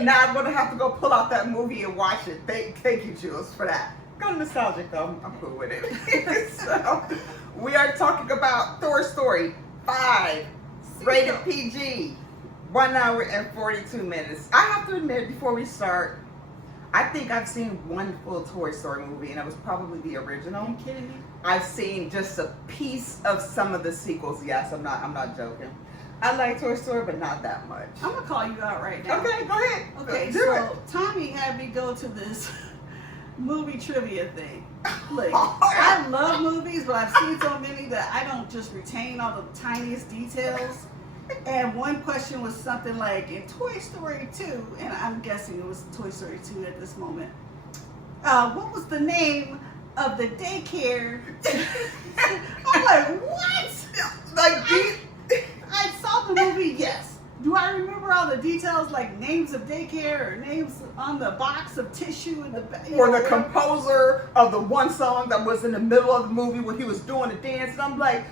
Okay, now I'm gonna have to go pull out that movie and watch it. Thank you, Jules, for that. Kind of nostalgic though. I'm cool with it. So, we are talking about Toy Story 5, rated PG, 1 hour and 42 minutes. I have to admit, before we start, I think I've seen one full Toy Story movie, and it was probably the original. Are you kidding me? I've seen just a piece of some of the sequels. Yes, I'm not joking. I like Toy Story, but not that much. I'm gonna call you out right now. Okay, go ahead. Okay, Do so it. Thommi had me go to this movie trivia thing. Like, I love movies, but I've seen so many that I don't just retain all the tiniest details. And one question was something like, in Toy Story 2, and I'm guessing it was Toy Story 2 at this moment, what was the name of the daycare? I'm like, what? Like, I saw the movie, yes. Do I remember all the details, like names of daycare or names on the box of tissue in the back? or the composer of the one song that was in the middle of the movie when he was doing the dance, and I'm like,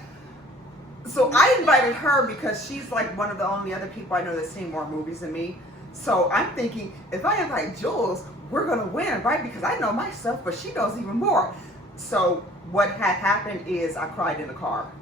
so I invited her because she's like one of the only other people I know that's seen more movies than me. So I'm thinking, if I invite Jules, we're gonna win, right? Because I know my stuff, but she knows even more. So what had happened is I cried in the car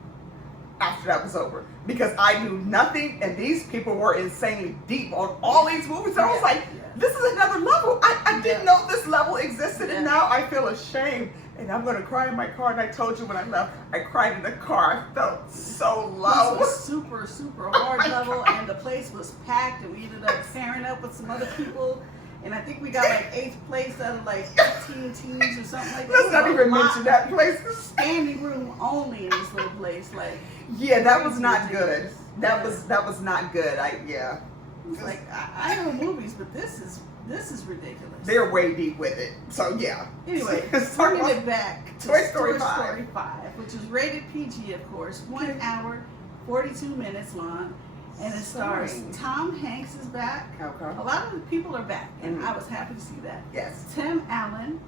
after that was over because I knew nothing, and these people were insanely deep on all these movies. I was like, this is another level. I didn't know this level existed, and now I feel ashamed. And I'm gonna cry in my car. And I told you when I left, I cried in the car. I felt so low. This was super, super hard level, and the place was packed, and we ended up pairing up with some other people. And I think we got like 8th place out of like 15 teams or something like that. Let's not even mention that place. Standing room only in this little place, like. Yeah, that was not good. That was not good. It's like I know movies, but this is ridiculous. They're way deep with it. So yeah. Anyway, Sorry bringing about it back to Toy Story Toy 5. Story 5, which is rated PG, of course, 1 hour, 42 minutes long, and it stars Starring. Tom Hanks is back. Okay. A lot of the people are back, and Mhm. I was happy to see that. Yes. Tim Allen,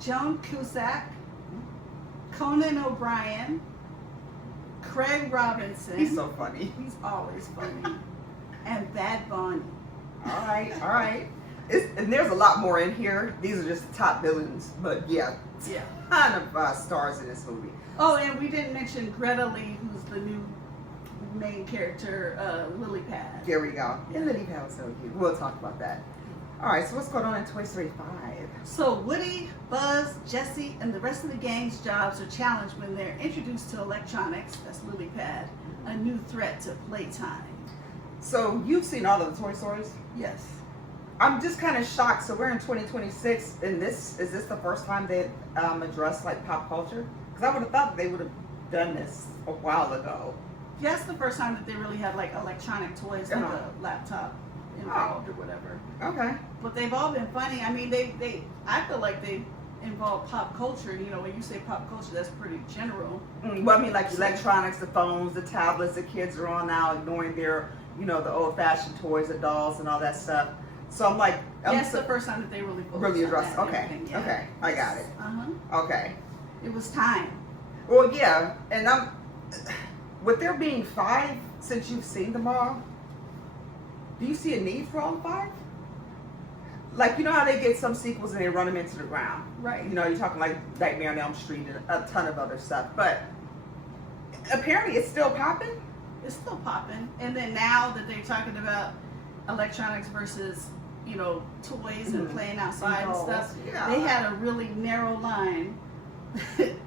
Joan Cusack, Conan O'Brien, Craig Robinson. He's so funny. He's always funny. And Bad Bunny. All right. And there's a lot more in here. These are just the top villains, but yeah, Yeah. ton of stars in this movie. Oh, and we didn't mention Greta Lee, who's the new main character, Lilypad. Here we go. And Lilypad was so cute. We'll talk about that. All right, so what's going on in Toy Story 5? So Woody, Buzz, Jessie, and the rest of the gang's jobs are challenged when they're introduced to electronics, that's Lilypad, a new threat to playtime. So you've seen all of the Toy Stories? Yes. I'm just kind of shocked. So we're in 2026, and is this the first time they addressed like pop culture? Because I would have thought they would have done this a while ago. That's the first time that they really had like electronic toys, like a laptop involved or whatever. Okay. But they've all been funny. I mean, I feel like they involve pop culture. You know, when you say pop culture, that's pretty general. Well, I mean, like electronics, the phones, the tablets, the kids are on now, ignoring their, the old-fashioned toys, the dolls, and all that stuff. So I'm like, That's the first time that they really addressed. on that Okay, and everything, yeah. okay, I got it. Okay. It was time. Well, yeah, and with there being 5, since you've seen them all, do you see a need for all 5? Like, you know how they get some sequels and they run them into the ground? Right. You're talking like Nightmare on Elm Street and a ton of other stuff. But apparently it's still popping? It's still popping. And then now that they're talking about electronics versus, toys and playing outside and stuff, yeah. they had a really narrow line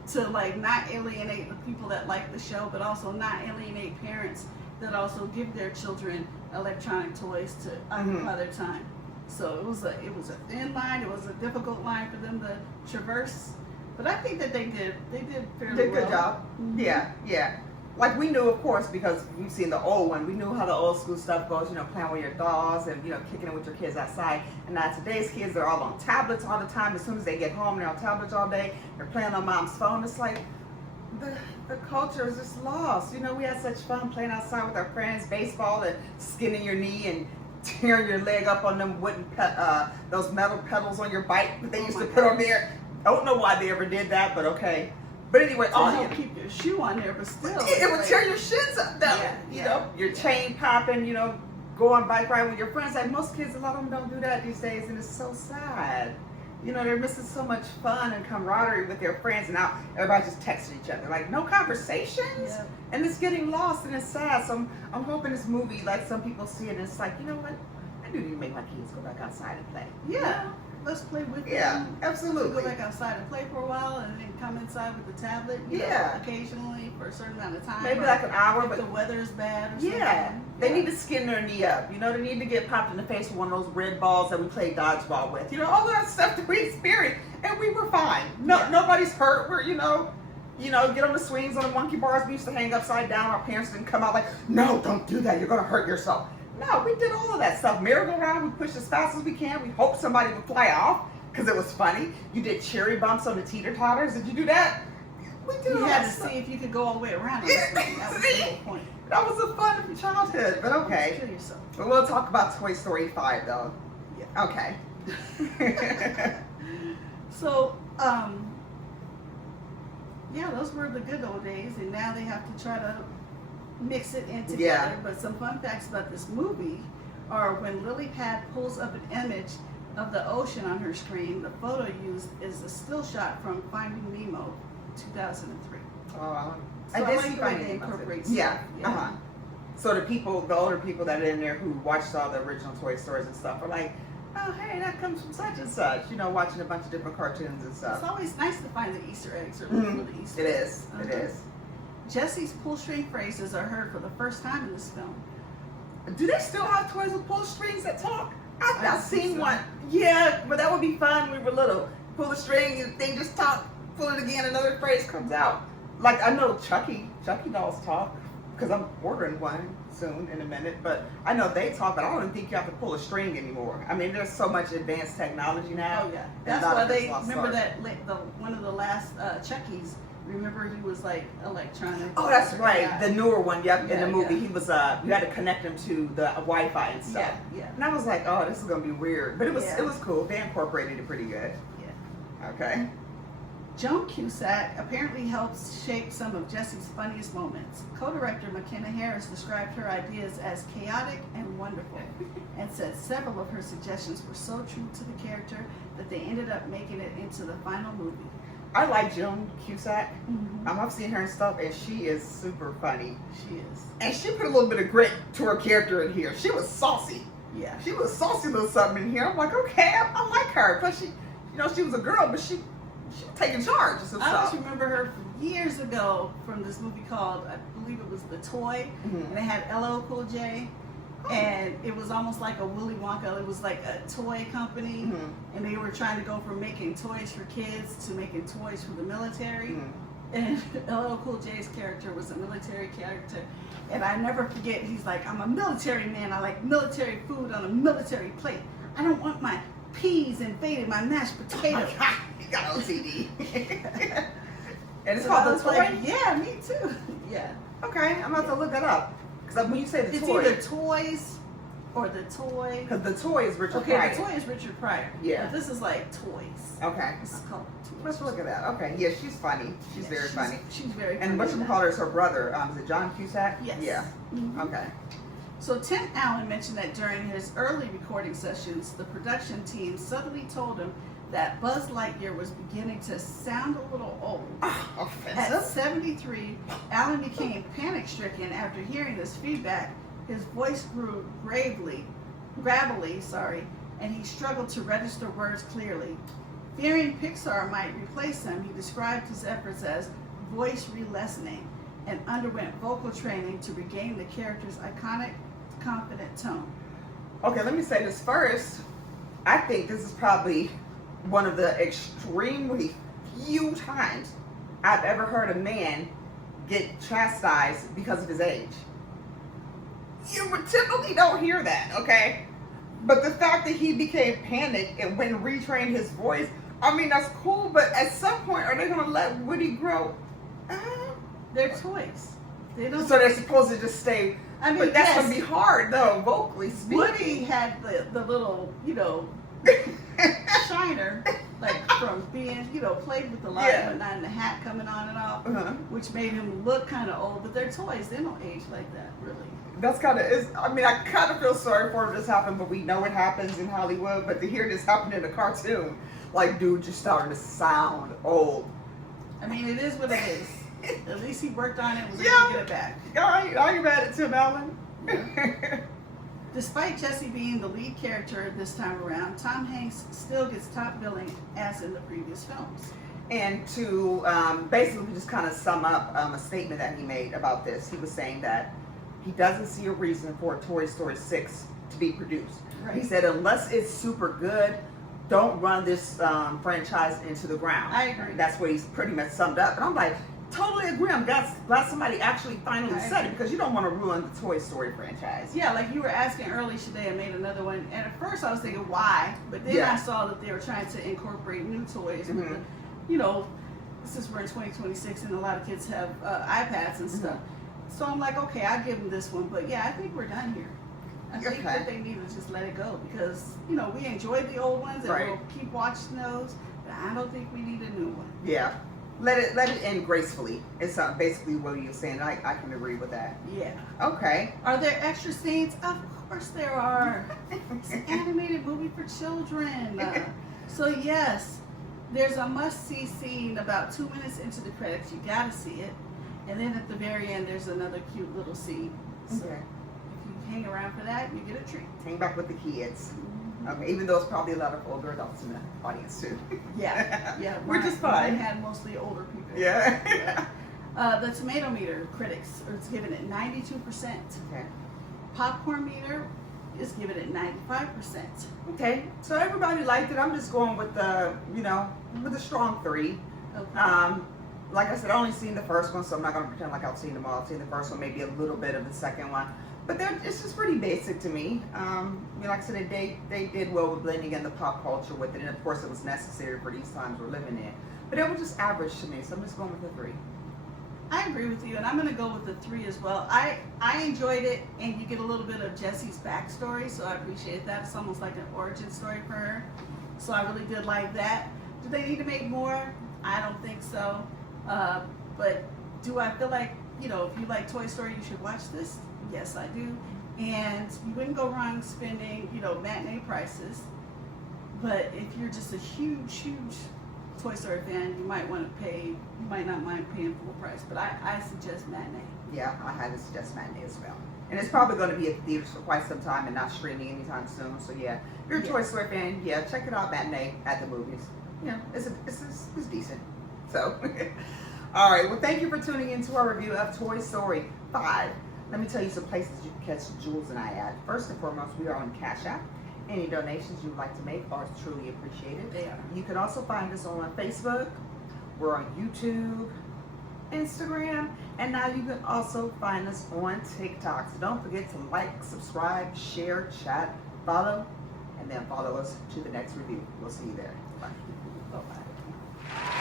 to like not alienate the people that like the show, but also not alienate parents that also give their children electronic toys to occupy their time. So it was a thin line. It was a difficult line for them to traverse. But I think that they did fairly well. Good job. Mm-hmm. Yeah. Like we knew, of course, because we've seen the old one. We knew how the old school stuff goes. Playing with your dolls and kicking it with your kids outside. And now today's kids, they're all on tablets all the time. As soon as they get home, they're on tablets all day. They're playing on mom's phone. It's like the culture is just lost. We had such fun playing outside with our friends, baseball and skinning your knee and tearing your leg up on them wooden those metal pedals on your bike that they used to put on there. I don't know why they ever did that, but okay. But anyway, Keep your shoe on there, but still, it would tear your shins up. Your chain popping. go on bike ride with your friends. Like most kids, a lot of them don't do that these days, and it's so sad. You know, they're missing so much fun and camaraderie with their friends, and now everybody just texting each other. Like, no conversations? Yeah. And it's getting lost, and it's sad. So I'm hoping this movie, like some people see it, and it's like, you know what? I do need to make my kids go back outside and play. Yeah. Let's play with Yeah, them. absolutely. Go back outside and play for a while, and then come inside with the tablet. You know, Yeah. occasionally for a certain amount of time. Maybe or like an hour, if but the weather is bad or something. yeah, they need to skin their knee up. You know, they need to get popped in the face with one of those red balls that we played dodgeball with. You know, all that stuff that we experienced, and we were fine. No, Yeah. nobody's hurt. We're, you know, get on the swings, on the monkey bars. We used to hang upside down. Our parents didn't come out like, no, don't do that. You're gonna hurt yourself. No, we did all of that stuff. Merry-go-round. We pushed as fast as we can. We hoped somebody would fly off because it was funny. You did cherry bumps on the teeter-totters. Did you do that? We did You all had that to stuff. see if you could go all the way around. On that thing. That was the whole point. That was a fun of childhood, but okay. Kill yourself. But we'll talk about Toy Story 5 though. Yeah. Okay. So, yeah, those were the good old days, and now they have to try to mix it in together. Yeah. But some fun facts about this movie are when Lilypad pulls up an image of the ocean on her screen, the photo used is a still shot from Finding Nemo, 2003. Oh, So I I did like see the way Finding they Nemo, too. incorporate Yeah. stuff. Yeah. Uh-huh. So the older people that are in there who watched all the original Toy Stories and stuff are like, oh, hey, that comes from such and such. You know, watching a bunch of different cartoons and It's stuff. always nice to find the Easter eggs or look for the Easter It eggs. is. It is. Jessie's pull string phrases are heard for the first time in this film. Do they still have toys with pull strings that talk? I've I not don't think seen so. one. Yeah, but that would be fun when we were little. Pull the string and the thing just talk. Pull it again, another phrase comes out. Like I know Chucky dolls talk because I'm ordering one soon in a minute. But I know they talk, but I don't even think you have to pull a string anymore. I mean, there's so much advanced technology now. Oh yeah, and that's a lot why of it's they lost remember art. that one of the last Chucky's. Remember he was like electronic. Oh, that's right. Yeah. The newer one, yep, in Yeah, the movie. yeah. He was, you had to connect him to the Wi-Fi and stuff. Yeah. And I was like, oh, this is going to be weird. But it was Yeah. it was cool. They incorporated it pretty good. Yeah. Okay. Joan Cusack apparently helps shape some of Jessie's funniest moments. Co-director McKenna Harris described her ideas as chaotic and wonderful, and said several of her suggestions were so true to the character that they ended up making it into the final movie. I like Joan Cusack. Mm-hmm. I've seen her and stuff, and she is super funny. She is. And she put a little bit of grit to her character in here. She was saucy. Yeah. She was saucy little something in here. I'm like, okay, I like her. Plus, she was a girl, but she was taking charge of some I stuff. just remember her from years ago from this movie called, I believe it was The Toy, Mhm. and it had LL Cool J, and it was almost like a Willy Wonka. It was like a toy company, Mhm. and they were trying to go from making toys for kids to making toys for the military. Mhm. And LL Cool J's character was a military character, and I never forget. He's like, "I'm a military man. I like military food on a military plate. I don't want my peas invading my mashed Oh potatoes." my God, you got OCD. And it's So I called was The Toy? like, yeah, me too. Yeah. Okay, I'm about to look that up. Because when you say The It's Toy, either toys or the toy. because The Toy is Richard Okay, Pryor. the toy is Richard Pryor. Yeah. But this is like toys. Okay. This is called toys. Let's look at that. Okay, yeah, she's funny. She's very funny. She's very funny. And what you call her is her brother. Is it John Cusack? Yes. Yeah. Mhm. Okay. So Tim Allen mentioned that during his early recording sessions, the production team suddenly told him that Buzz Lightyear was beginning to sound a little old. At Offensive. 73, Allen became panic-stricken after hearing this feedback. His voice grew gravelly, and he struggled to register words clearly. Fearing Pixar might replace him, he described his efforts as voice re-lessening and underwent vocal training to regain the character's iconic, confident tone. Okay, let me say this first. I think this is probably one of the extremely few times I've ever heard a man get chastised because of his age. You typically don't hear that, okay? But the fact that he became panicked and went and retrained his voice, I mean, that's cool, but at some point, are they going to let Woody grow? They're toys. They don't. So they're supposed to just stay, I mean, but that's yes, going to be hard, though, vocally speaking. Woody had the little, shiner, like from being, played with a lot Yeah. and whatnot, and the hat coming on and off, Uh-huh. which made him look kind of old. But they're toys; they don't age like that, really. that's kind of, I mean, I kind of feel sorry for him this happened, but we know it happens in Hollywood. But to hear this happen in a cartoon, like, dude, just starting to sound old. I mean, it is what it is. At least he worked on it and was able Yeah. to get it back. Are you mad at Tim Allen? Despite Jessie being the lead character this time around, Tom Hanks still gets top billing as in the previous films. And to basically just kind of sum up a statement that he made about this, he was saying that he doesn't see a reason for Toy Story 6 to be produced. Right. He said, unless it's super good, don't run this franchise into the ground. I agree. That's what he's pretty much summed up. And I'm like, totally agree. I'm glad somebody actually finally said it, because you don't want to ruin the Toy Story franchise. Yeah, like you were asking earlier today, I made another one. And at first I was thinking, why? But then I saw that they were trying to incorporate new toys. With the, you know, since we're in 2026 and a lot of kids have iPads and stuff. So I'm like, okay, I'll give them this one. But yeah, I think we're done here. I think that they need to just let it go, because, you know, we enjoyed the old ones and we'll keep watching those. But I don't think we need a new one. Yeah. Let it end gracefully. It's basically what you're saying. I can agree with that. Yeah. Okay. Are there extra scenes? Of course there are. It's an animated movie for children. So yes, there's a must-see scene about 2 minutes into the credits. You gotta see it. And then at the very end, there's another cute little scene. So if you hang around for that, you get a treat. Hang back with the kids. Okay, even though it's probably a lot of older adults in the audience too. Yeah. We're just fine. We had mostly older people. Yeah. The tomato meter, critics are giving it 92%. Okay. Popcorn meter is giving it 95%. Okay. So everybody liked it. I'm just going with the, with a strong 3. Okay. Like I said, I only seen the first one, so I'm not going to pretend like I've seen them all. I've seen the first one, maybe a little bit of the second one. But it's just pretty basic to me. Like I said, they did well with blending in the pop culture with it. And of course, it was necessary for these times we're living in. But it was just average to me, so I'm just going with the 3. I agree with you, and I'm going to go with the 3 as well. I enjoyed it, and you get a little bit of Jessie's backstory, so I appreciate that. It's almost like an origin story for her. So I really did like that. Do they need to make more? I don't think so. But do I feel like, if you like Toy Story, you should watch this? Yes, I do. And you wouldn't go wrong spending, matinee prices. But if you're just a huge Toy Story fan, you might not mind paying full price. But I suggest matinee. Yeah, I highly suggest matinee as well. And it's probably going to be at theaters for quite some time and not streaming anytime soon. So yeah, if you're a Toy Story fan, check it out, matinee at the movies. It's decent. So, all right. Well, thank you for tuning in to our review of Toy Story 5. Let me tell you some places you can catch Jules and I at. First and foremost, we are on Cash App. Any donations you would like to make are truly appreciated. They are. You can also find us on Facebook. We're on YouTube, Instagram, and now you can also find us on TikTok. So don't forget to like, subscribe, share, chat, follow, and then follow us to the next review. We'll see you there. Bye. Bye-bye.